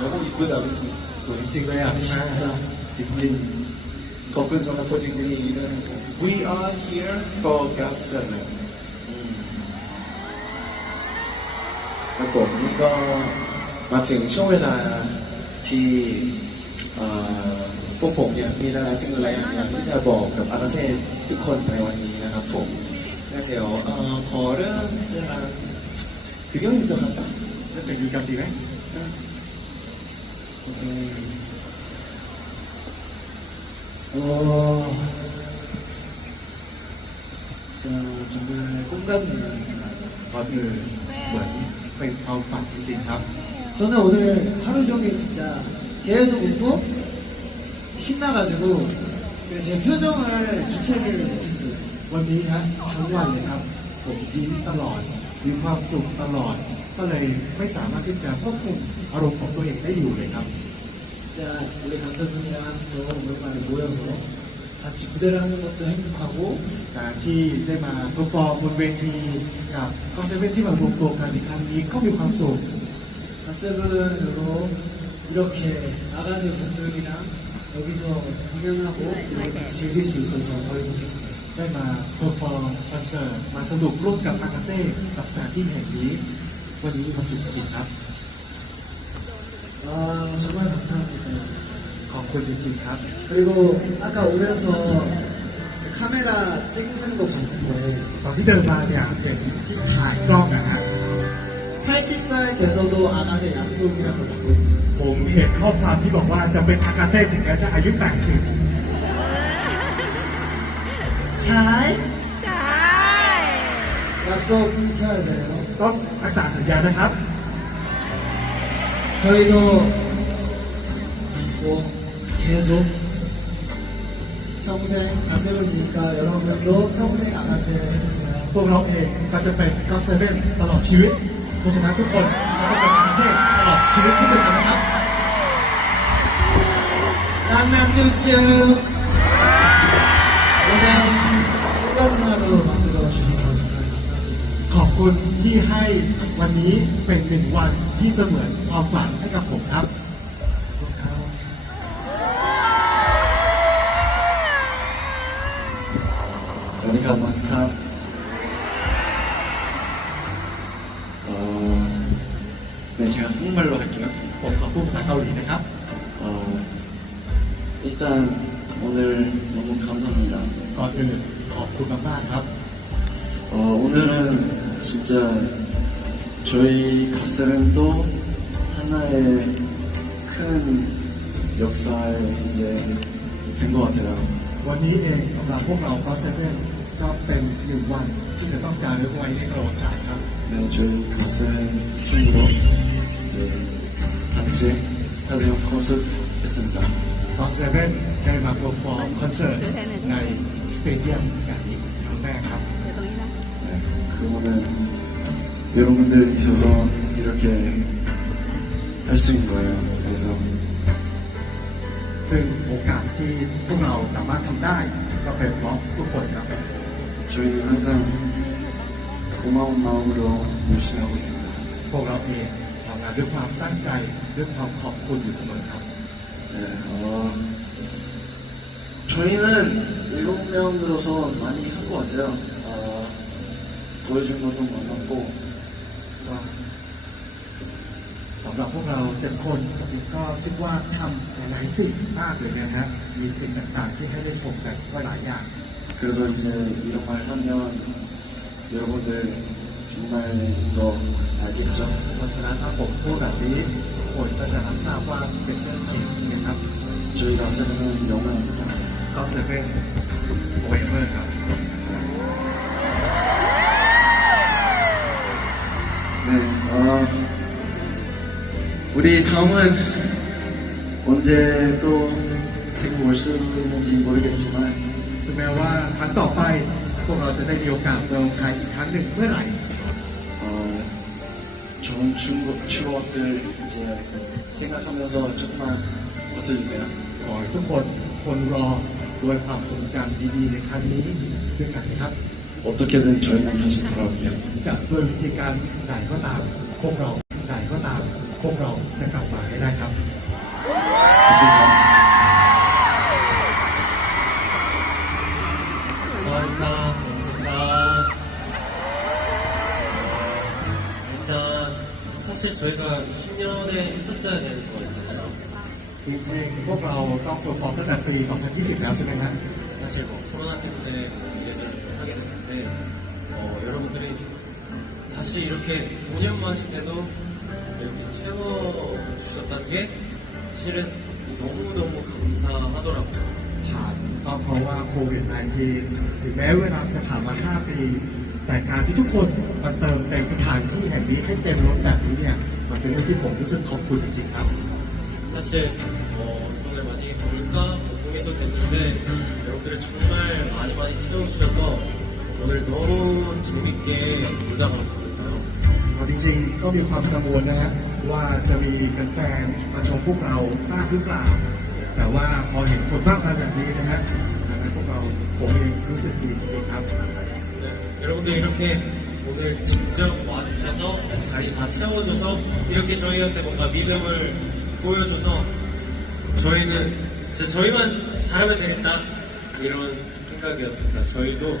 너무 이쁘다, 그치? สวยจริงเลยอ่ะพี่มาร์ค 진짜 จริง 거큰 전화 포징들이 일어나고 We are here for God seven ครับผมนี่ก็มาถึงช่วงเวลาที่เอ่อพวกผมเนี่ยมีหลายๆสิ่งหลายๆอย่างที่จะบอกกับอากาเซ่ทุกคนในวันนี้นะครับผมงั้นเดี๋ยวเอ่อขอเริ่มจากคือยังมีตัวครับ ๆแล้วเป็นดีกับดีไหม โอเค 어, 진짜 정말 꿈 같네요. ก็คือเหมือนเป็นความฝันจริงๆครับ 저는 오늘 하루 종일 진짜 계속 웃고 신나가지고 그래서 제 표정을 주체를 못했어요. วันนี้นะทั้งวันเลยครับ ผมยิ้มตลอดมีความสุขตลอด ก็เลยไม่สามารถที่จะควบคุมอารมณ์ของตัวเองได้อยู่เลยครับ 진짜 우리 가수분이랑 너무 오랜만에 모여서 같이 무대를 하는 것도 행복하고 การที่ได้มาเพอร์ฟอร์มบนเวทีกับก็เซเว่นที่มารวมตัวกันในครั้งนี้ก็มีความสุข 가세븐으로 이렇게 아가새 분들이랑 여기서 공연하고 이렇게 같이 즐길 수 있어서 더 행복했어요. ได้มาเพอร์ฟอร์มคอนเสิร์ตมาสนุกร่วมกับอากาเซ่กับสถานที่แห่งนี้ วันนี้มีความสุขจริงๆครับ 아 정말 감사합니다. 진짜. ขอบคุณจริงๆครับ 그리고 아까 오면서 카메라 찍는 거 봤는데 ตอนที่เดินมาเนี่ยเห็นที่ถ่ายกล้องนะฮะ 80살 돼서도 아가새 약속이라고 봤거든요. ผมเห็นข้อความที่บอกว่าจะเป็นอากาเซ่ถึงแม้จะอายุ 80 잘 ใช่ 약속 지켜야 돼요. ต้อง รักษาสัญญานะครับ 저희도 뭐 계속 평생 가세븐이니까 여러분들도 평생 아가새 해주세요. พวกเราเองก็จะเป็นก็เซเว่นตลอดชีวิต เพราะฉะนั้นทุกคนก็ต้องเป็นอากาเซ่ตลอดชีวิตที่เป็นกันนะครับ 낭낭 쭉쭉 오늘 คุณที่ให้วันนี้เป็นหนึ่งวันที่เสมือนความฝันให้กับผมครับ 감사합니다. สวัสดีครับมาครับเอ่อ네 제가 한국말로 할게요 ผมขอพูดภาษาเกาหลีนะครับ 어, 일단 오늘 너무 감사합니다 ก่อนอื่นขอบคุณมากๆครับ 어, 오늘은 진짜 저희 가스는 또 하나의 큰 역사에 이제 된 것 같아요. วันนี้เองสำหรับพวกเราก็เซเว่นก็เป็นหนึ่งวันที่จะต้องจารึกไว้ในประวัติศาสตร์ครับ 네, 저희 가스는 춤으로 네, 당시에 스타디움 콘서트 했습니다. ตอนเซเว่นได้มาโปรฟอร์มคอนเสิร์ตในสเตเดียมอย่างนี้ 그거는 여러분들 있어서 이렇게 할 수 있는 거예요. 그래서 ซึ่งโอกาสที่พวกเราสามารถทำได้ก็เป็นเพราะทุกคนครับ 저희는 항상 고마운 마음으로 열심히 하고 있습니다. พวกเราเองทำงานด้วยความตั้งใจด้วยความขอบคุณอยู่เสมอครับ 네, 어, 저희는 일곱 명으로서 많이 한 것 같아요. 어, 보여준 것도 많았고, ก็สำหรับพวกเราเจ็ดคนจริงๆก็คิดว่าทำหลายๆสิ่งมากเลยนะฮะมีสิ่งต่างๆที่ให้ได้ชมกันก็หลายอย่าง 그래서 이제 이런 말 하면 여러분들 정말 더 알겠죠? เพราะฉะนั้นถ้าผมพูดแบบนี้ทุกคนก็จะรับทราบว่าเป็นเรื่องจริงใช่ไหมครับ 저희 가수는 영원합니다. ก็เซเว่นโอเอเวอร์ครับ 네, 어, 우리 다음은 언제 또 태국 올 수 있는지 모르겠지만 ถึงแม้ว่าครั้งต่อไปพวกเราจะได้มีโอกาสเมืองไทยอีกครั้งหนึ่งเมื่อไหร่ 어, 좋은 추억, 추억들 이제 생각하면서 조금만 버텨주세요. ขอให้ทุกคนคนรอด้วยความทรงจำดีๆในครั้งนี้ด้วยกันนะครับ 어떻게든 저희는 다시 돌아오면 จะด้วยวิธีการไหนก็ตาม พวกเราไหนก็ตาม พวกเราจะกลับมาให้ได้ครับ 감사합니 다. 감사합니 다. 일단 사실 저희가 10년에 했었어야 되는 거였잖아 요. คือเพลงพวกเราต้องตรวจสอบตั้งแต่ปี 2020 แล้วใช่ไหมฮะ 사실 뭐 코로나 때문에 뭐 이래저래 하게 됐는데 어, 여러분들이 다시 이렇게 5년 만인데도 이렇게 채워주셨다는 게 사실은 너무너무 감사하더라고요. ผ่านก็เพราะว่าโควิด -19 ถึงแม้เวลาจะผ่านมา 5 ปี แต่การที่ทุกคนมาเติมเต็มสถานที่แห่งนี้ให้เต็มรถแบบนี้เนี่ย มันเป็นเรื่องที่ผมรู้สึกขอบคุณจริงๆครับ 사실 어, 오늘 많이 볼까 뭐 고민도 됐는데 여러분들이 정말 많이 많이 채워주셔서 오늘 너무 재밌게 놀다 갔거든요. เอาจริงๆก็มีความกังวลนะฮะว่าจะมีแฟนๆมาชมพวกเรามากหรือเปล่า แต่ว่าพอเห็นคนมากมายแบบนี้นะฮะดังนั้นพวกเราผมเองรู้สึกดีจริงๆครับ 네, 여러분들 이렇게 오늘 직접 와주셔서 자리 다 채워줘서 이렇게 저희한테 뭔가 믿음을 보여줘서 저희는 진짜 저희만 잘하면 되겠다 이런 생각이었습니다. 저희도 어, 뭐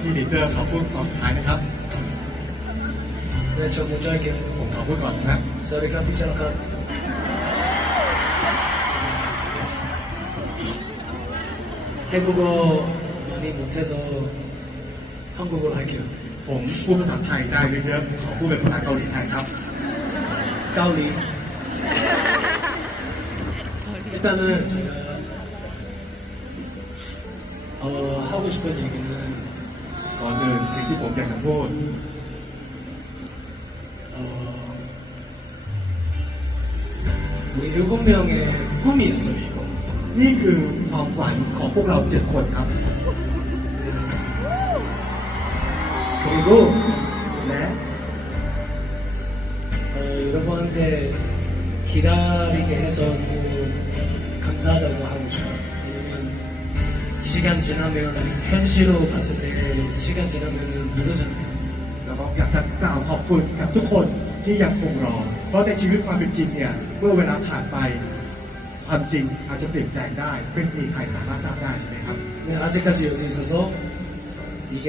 พี่ลีดเดอร์ขอบคุณตอนสุดท้ายนะครับ 네, 저 먼저 할게요. ผมขอพูดก่อนนะครับ 쏘리카 피자라카. 태국어 많이 못해서 한국어로 할게요. ผมพูดภาษาไทยได้ไม่เยอะขอพูดเป็นภาษาเกาหลีแทนครับ 까울리. 일단은 제가 어, 하고 싶은 얘기는 ก่อนอื่นสิ่งที่ผมอยากจะพูด 어, 우리 일곱 명의 꿈이었어요. 이거. นี่คือความฝันของพวกเราเจ็ดคนครับ 그리고 และ 어, 여러분한테 기다리게 해서 너무 감사하다고 하고 싶어요. 왜냐면 시간 지나면 현실로 봤을 때 시간 지나면 모르잖아요. แล้วก็อยากจะกล่าวขอบคุณกับทุกคนที่ยังคงรอ เพราะในชีวิตความเป็นจริงเนี่ย เมื่อเวลาผ่านไป ความจริงอาจจะเปลี่ยนแปลงได้ ไม่มีใครสามารถทราบได้ใช่ไหมครับ 근데 아직까지 여기 있어서 이게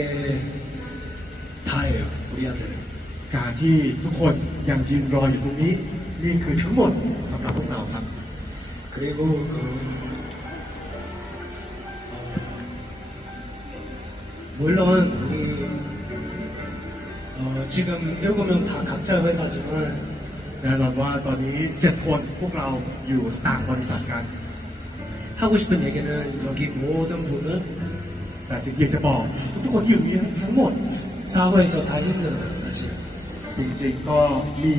다예요. 우리한테는. การที่ทุกคนยังยืนรออยู่ตรงนี้ นี่คือทั้งหมดสำหรับพวกเราครับ 그리고 그, 물론 우리 어, 지금 일곱 명 다 각자 회사지만 แน่นอนว่าตอนนี้เจ็ดคนพวกเราอยู่ต่างบริษัทกัน 하고 싶은 얘기는 여기 모든 분은 แต่สิ่งที่อยากจะบอกทุกคนที่อยู่นี้ทั้งหมด 사고에서 다 힘들어요 사실 จริงๆก็มี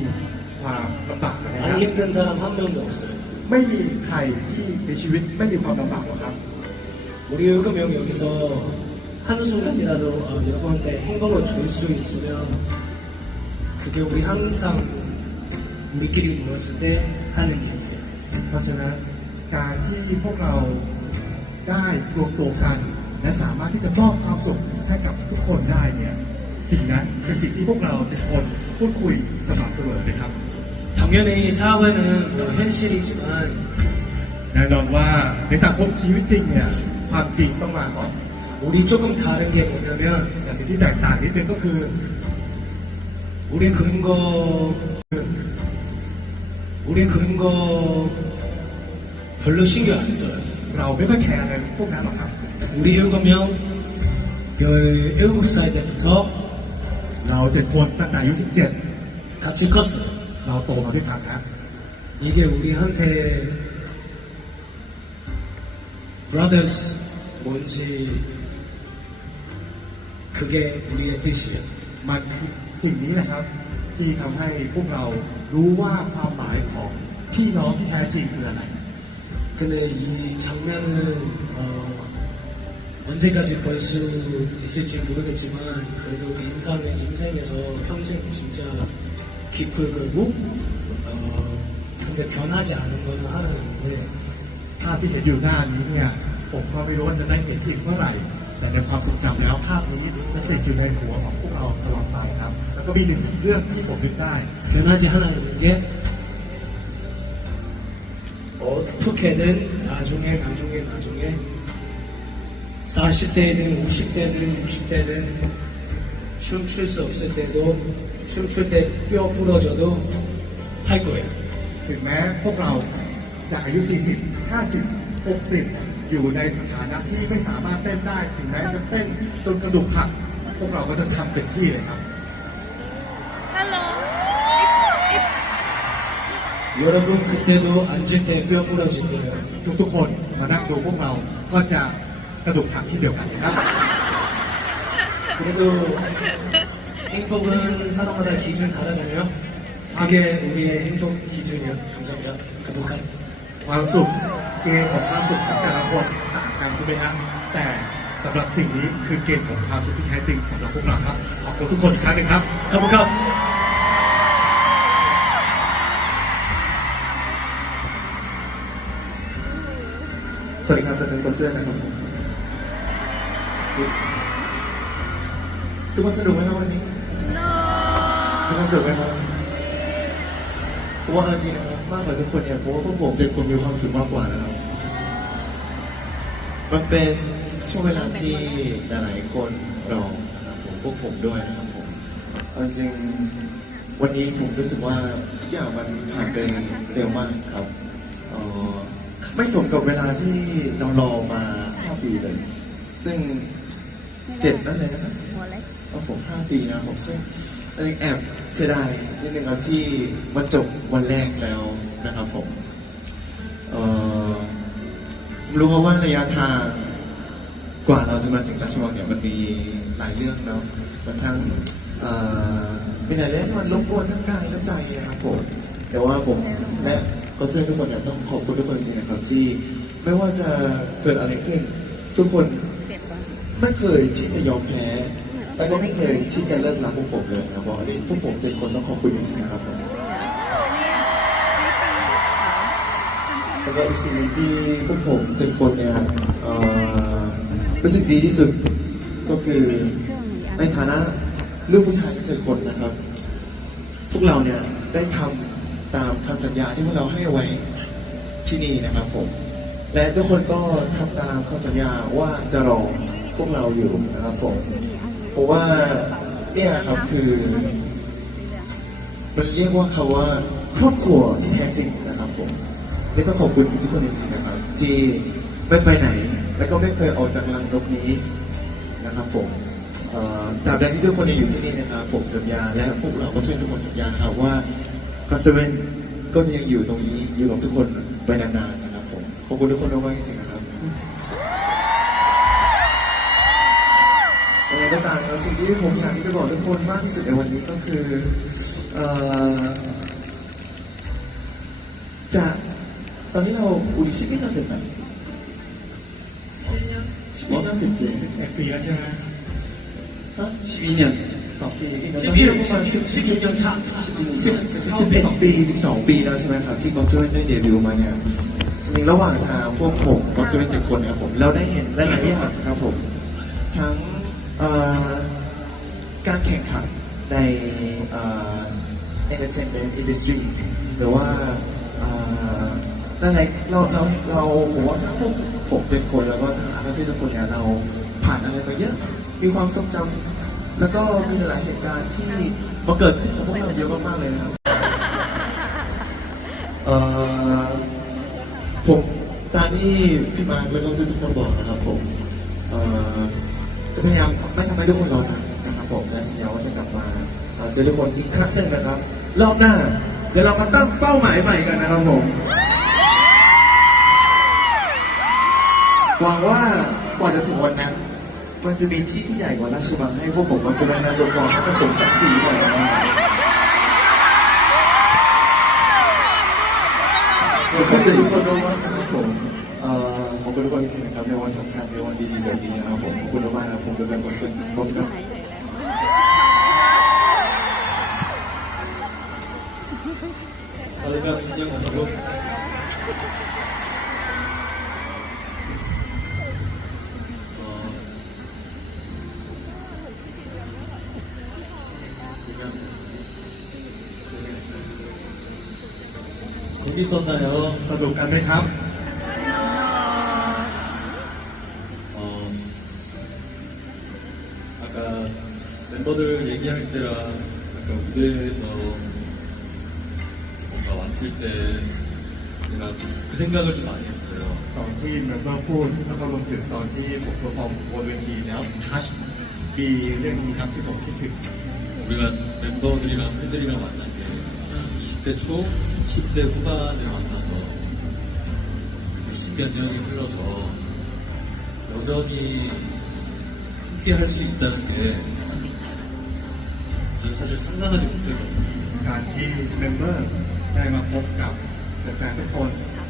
ความลำบากนะค 안 รับ 힘든 사람 한 명도 없어요 ไม่มีใครที่ในชีวิตไม่มีความลำบากหรอกครับ 우리 일곱 명 여기서 한순간이라도 어, 여러분한테 행복을 줄 수 있으면 그게 우리 항상 우리끼리 모였을 때 하는 일이에요 เพราะฉะนั้นการที่พวกเราได้รวมตัวกัน และสามารถที่จะมอบความสุขให้กับทุกคนได้เนี่ยสิ่งนั้นคือสิ่งที่พวกเราเจ็ดคนพูดคุยสม่ำเสมอเลยครับ 당연히 사회는 뭐 현실이지만 แน่นอนว่าในสังคมชีวิตจริงเนี่ยความจริงต้องมาก่อน 우리 조금 다른 게 뭐냐면 แต่สิ่งที่แตกต่างนิดนึงก็คือ 우리 그런 거 우리 그런 거 별로 신경 안 써요 เราไม่ค่อยแคร์อะไรพวกนั้นหรอกครับ 우리 일곱 명 17살 때부터 เราเจ็ดคนตั้งแต่อายุ17 같이 컸어요 เราโตมาด้วยกันนะ 이게 우리한테 brothers 뭔지 그게 우리의 뜻이에요. มันคือสิ่งนี้นะครับ ที่ทำให้พวกเรารู้ว่าความหมายของพี่น้องที่แท้จริงคืออะไร 근데 이 장면은 어, 언제까지 볼 수 있을지 모르겠지만 그래도 우리 인생의 인생에서 평생 진짜 깊을 걸고 어, 근데 변하지 않은 거는 하나 있는데 ภาพที่เห็นอยู่หน้านี้เนี่ย ผมก็ไม่รู้ว่าจะได้เห็นทีเมื่อไหร่ แต่ในความทรงจำแล้วภาพนี้จะติดอยู่ในหัวของพวกเราตลอดไปครับ แล้วก็มีหนึ่งเรื่องที่ผมนึกได้ 변하지 하나 있는 게 어떻게든 나중에 나중에 나중에 40대든 50대든 60대든 춤출 수 없을 때도 춤출 때 뼈 부러져도 할 거예요. ถึงแม้พวกเราจะอายุ 40 50 60 อยู่ในสถานะที่ไม่สามารถเต้นได้ ถึงแม้จะเต้นจนกระดูกหัก พวกเราก็จะทำเต็มที่เลยครับ Hello. 여러분 그때도 앉을 때 뼈 부러질 거예요. ทุกๆคนมานั่งดูพวกเราก็จะกระดูกหักเช่นเดียวกันนะครับ 그래도 행복은 사람마다 기준 다르잖아요. 그게 우리의 행복 기준이요. 감사합니다. 행복한 ความสุข เกณฑ์ของความสุขของแต่ละคนต่างกันใช่ไหมฮะแต่สำหรับสิ่งนี้คือเกณฑ์ของความสุขที่แท้จริงสำหรับพวกเราครับขอบคุณทุกคนอีกครั้งหนึ่งครับขอบคุณครับสวัสดีครับเป็นตัวเสื้อนะครับทุกคนสนุกไหมครับวันนี้สนุกสนุขไหมครับว่าจริงนะครับ มากกว่าทุกคนเนี่ยผมว่าพวกผมเจ็ดคนมีความสุขมากกว่านะครับ มันเป็นช่วงเวลาที่หลายๆคนรอนะครับผมพวกผมด้วยนะครับผมเอาจริงวันนี้ผมรู้สึกว่าทุกอย่างมันผ่านไปเร็วมากครับเอ่อไม่สมกับเวลาที่เรารอมา5ปีเลย ซึ่งเจ็ดนั่นเลยนะครับว่าผมห้าปีนะผมซึ่งอั อันนี้แอบเสียดายนิดนึงครับที่มันจบวันแรกแล้วนะครับผมเอ่อผมรู้เพราะว่าระยะทางกว่าเราจะมาถึงราชวังเนี่ยมันมีหลายเรื่องเนาะมันทั้งเอ่อมีหลายเรื่องที่มันรบกวนทั้งกายและใจนะครับผมแต่ว่าผมและก็เชื่อทุกคนเนี่ยต้องขอบคุณทุกคนจริงๆนะครับที่ไม่ว่าจะเกิดอะไรขึ้น ทุกคนไม่เคยที่จะยอมแพ้ แล้วก็ไม่เคยที่จะเลิกรักพวกผมเลยนะบอกอันนี้พวกผมเจ็ดคนต้องขอบคุณจริงๆนะครับผมแล้วก็อีกสิ่งหนึ่งที่พวกผมเจ็ดคนเนี่ยเอ่อรู้สึกดีที่สุดก็คือในฐานะลูกผู้ชายเจ็ดคนนะครับ พวกเราเนี่ยได้ทำตามคำสัญญาที่พวกเราให้ไว้ที่นี่นะครับผม และทุกคนก็ทำตามคำสัญญาว่าจะรอพวกเราอยู่นะครับผม เพราะว่าเนี่ยครับคือมันเรียกว่าคาว่าครอบครัวที่แท้จริงนะครับผมนี่ต้องขอบคุณทุกคนจริงๆนะครับ ที่ไม่ไปไหน แล้วก็ไม่เคยออกจากรังนกนี้นะครับผมเอ่อตราบใดที่ทุกคนยังอยู่ที่นี่นะครับผมสัญญาและพวกเราก็ช่วยทุกคนสัญญาครับว่าคาสเวนก็ยังอยู่ตรงนี้อยู่กับทุกคนไปนานๆนะครับผมขอบคุณทุกคนมากจริงๆนะครับ ยังไงก็ตามแล้วสิ่งที่ผมอยากที่จะบอกทุกคนมากที่สุดในวันนี้ก็คือเอ่อจะตอนนี้เราอุลิชิกิเราเด็กไหนชิบิเราเด็กเจ แปดปีแล้วใช่ไหม ฮะ 12년 สองปี ตอนนี้เราประมาณสิบสิบ 16년 차. สิบสิบเอ็ดปีสิบสองปีแล้วใช่ไหมครับที่คอนเสิร์ตได้เดบิวต์มาเนี่ยจริงๆระหว่างทางพวกผมคอนเสิร์ตเจ็ดคนนะครับผมเราได้เห็นหลายๆอย่างครับผม ทั้งเอ่อ การแข่งขันในเอ่อ entertainment industry หรือว่าอ่อนั่นแหละเราเราเราผมว่าทั้งพวกผมเจ็ดคนแล้วก็อาร์ติสต์ทุกคนเนี่ยเราผ่านอะไรมาเยอะ มีความทรงจำแล้วก็มีหลายเหตุการณ์ที่มาเกิดขึ้นกับพวกเราเยอะมากๆเลยนะครับเอ่อผมตามที่พี่มาร์คแล้วก็ทุกคนบอกนะครับผมเอ่อ พยายามไม่ทำให้ทุกคนรอนานนะครับผมและสัญญาว่าจะกลับมาเอ่อเจอทุกคนอีกครั้งหนึ่งนะครับ รอบหน้า เดี๋ยวเรามาตั้งเป้าหมายใหม่กันนะครับผมหวังว่ากว่าจะถึงวันนั้นมันจะมีที่ที่ใหญ่กว่าราชบังให้พวกผมมาแสดงในตัวกลองให้มันสมศักดิ์ศรีหน่อยนะครับขอบคุณทุกคนมากนะครับผมเอ่อขอบ คุณทุกคนจริงๆนะครับในวันสำคัญในวันดีๆแบบนี้นะครับผมขอบคุณมากๆนะครับผมเป็นคนสนิทผมครับ 저희가 진영 언니로 어, 재밌었나요? สนุกกันไหมครับ 아까 무대에서 뭔가 왔을 때 제가 그 생각을 좀 많이 했어요. ตอนที่เมมเบอร์พูดแล้วก็รวมถึงตอนที่ผมเพอร์ฟอร์มบนเวทีแล้วทัชมีเรื่องนี้ครับที่ผมคิดถึง 우리가 멤버들이랑 팬들이랑 만난 게 20대 초, 10대 후반에 만나서 십몇 년이 흘러서 여전히 함께 할 수 있다는 게 저는 사실 상상하지 못했거든요. การที่เมมเบอร์ได้มาพบกับแฟนๆทุกคน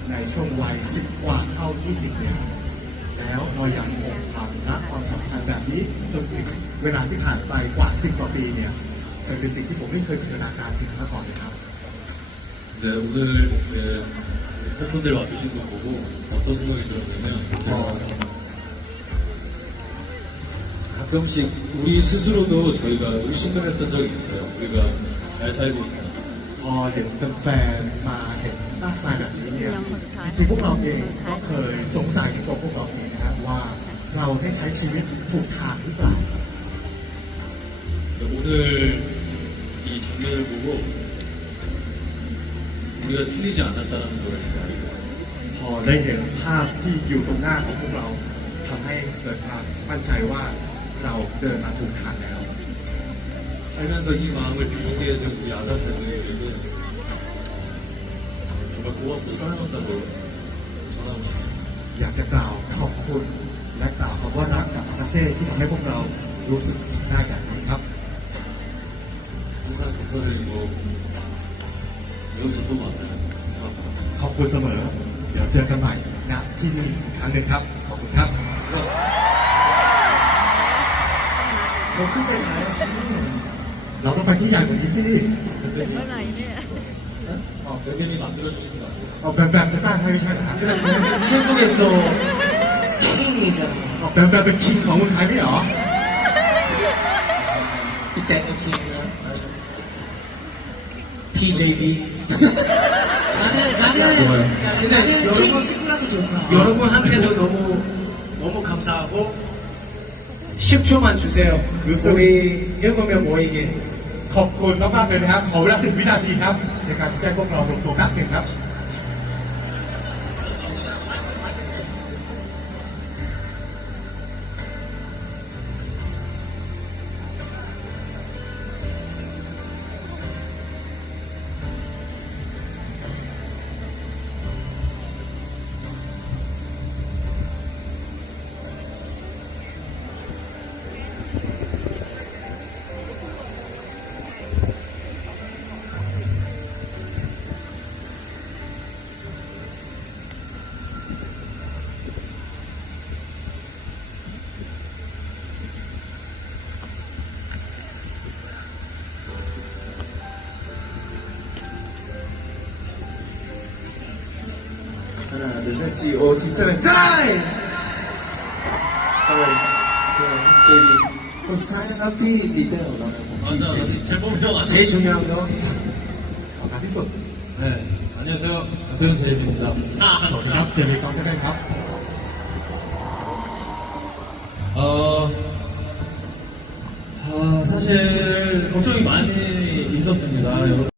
ในช่วงวัย10กว่าเข้า 20เนี่ยแล้วเรายังคงความรักความสัมพันธ์แบบนี้จนถึงเวลาที่ผ่านไปกว่า 10 กว่าปีเนี่ยมันเป็นสิ่งที่ผมไม่เคยจินตนาการถึงมาก่อนเลยครับ 근데 오늘 이렇게 팬분들 와주신 거 보고 어떤 생각이 들었냐면 어, 가끔씩 우리 스스로도 저희가 의심을 했던 적이 있어요. 우리가 잘 살고 있나. พอเห็นแฟนๆมาเห็นมากมายแบบนี้เนี่ยจริงๆพวกเราเองก็เคยสงสัยในตัวพวกเราเองนะครับว่าเราได้ใช้ชีวิตถูกทางหรือเปล่า 오늘 이 장면을 보고 우리가 틀리지 않았다는 걸 이제 알게 됐어요. พอได้เห็นภาพที่อยู่ตรงหน้าของพวกเราทำให้เกิดความมั่นใจว่า เราเดินมาถูกทางแล้ว살면서이마음을비대해준우리아가씨의얘기정말고맙อยากจะกล่าวขอบคุณและกล่าวคำว่ารักกับอาเซ่ที่ทำให้พวกเรารู้สึกได้อย่างนี้ครับ항상ขอบคุณเสมอ เดี๋ยวเจอกันใหม่ณที่นี่ครั้งหนึ่งครับ ขอบคุณครับ เขาขึ้นไปท้ายชิ้นนี่ เราต้องไปที่ใหญ่กว่านี้สิ เมื่อไหร่เนี่ย 아, 별견이 만들어주신 거 아니에요? ออกแบบแบบจะสร้างให้ไม่ใช่เหรอครับ 한국에서 킹이잖아요. ออกแบบแบบเป็นคิงของเมืองไทยไม่เหรอ พี่แจ็คกับคิงนะ BJB. 나는 나는 나는 킹 친구라서 좋다. 여러분한테도 너무 너무 감사하고 10초만 주세요. 우리 일곱 명 모이게. ขอบคุณมากๆเลยนะครับ ขอเวลาสิบวินาทีครับ ในการที่จะให้พวกเรารวมตัวกันหนึ่งครับ 지사치 오 집사면 타임! Sorry. 저기. Because time happy 맞아, 리베어라고. 맞아. 재범형 아니야? 제일 중요한 건 어디서 네. 안녕하세요. 가세현 제이입니다. 아, 자. 재밌다. 생각. 어, 아, 사실 걱정이 많이 있었습니다. 여러분.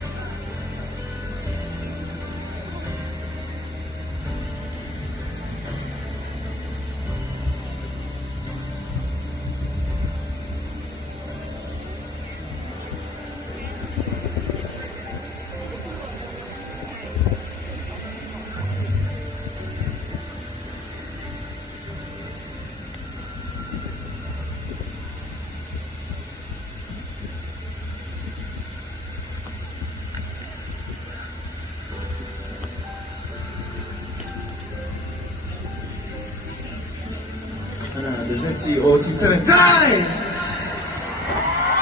하나, 둘, 셋, 지, 오, 팀세븐, 다이!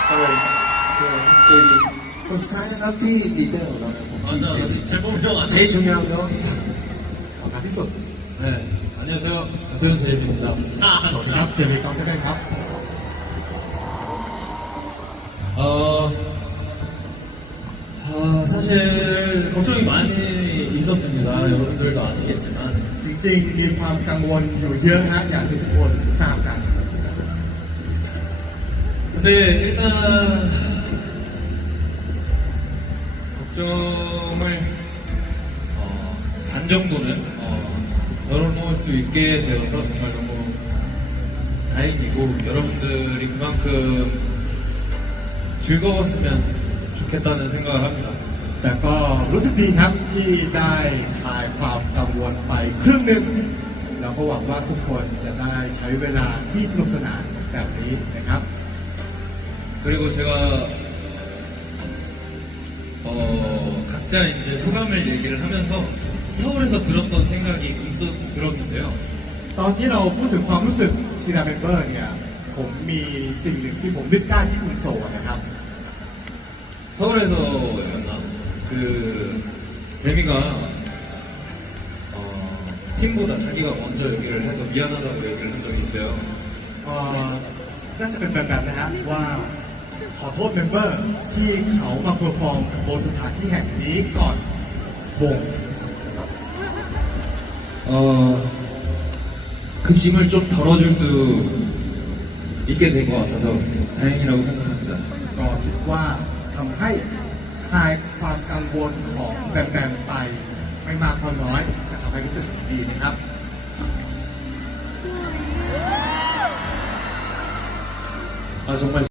Sorry. 저기. What's time 리더라고. 맞아. 제목명 아세요? 제일 중요한 거. 어디서? 네. 안녕하세요. 가세현 제이입니다. 아, 갑 제이 가세현 갑. 어. 아, 사실 걱정이 많이 있었습니다. 여러분들도 아시겠지만. จริงๆ มีความกังวลอยู่เยอะฮะอย่างที่ทุกคนทราบกัน 근데 일단 걱정을 어, 반 정도는 어, 덜어놓을 수 있게 되어서 정말 너무 다행이고 여러분들이 그만큼 즐거웠으면 좋겠다는 생각을 합니다. แต่ก็รู้สึกดีครับที่ได้คลายความกังวลไปครึ่งหนึ่งแล้วก็หวังว่าทุกคนจะได้ใช้เวลาที่สนุกสนานแบบนี้นะครับ 그리고 제가 어, 각자 이제 소감을 얘기를 하면서 서울에서 들었던 생각이 문득 들었는데요. ตอนที่เราพูดถึงความรู้สึกที่ราเมมเบอร์เนี่ย ผมมีสิ่งหนึ่งที่ผมนึกได้ที่คุณโซนะครับ 서울에서였나? 그 데미가 어, 팀보다 자기가 먼저 얘기를 해서 미안하다고 얘기를 한 적이 있어요. เอ่อน่าจะเป็นแบบนั้นนะฮะว่าขอโทษเมมเบอร์ที่เขามาเพอร์ฟอร์มบนสถานที่แห่งนี้ก่อนวง 어, 그 짐을 좀 덜어줄 수 있게 된 것 같아서 다행이라고 생각합니다. ก็คิดว่าทำให้ คลายความกังวลของแบมแบมไป ไม่มากเท่าน้อยแต่ทำให้รู้สึกดีนะครับเอาส่งไป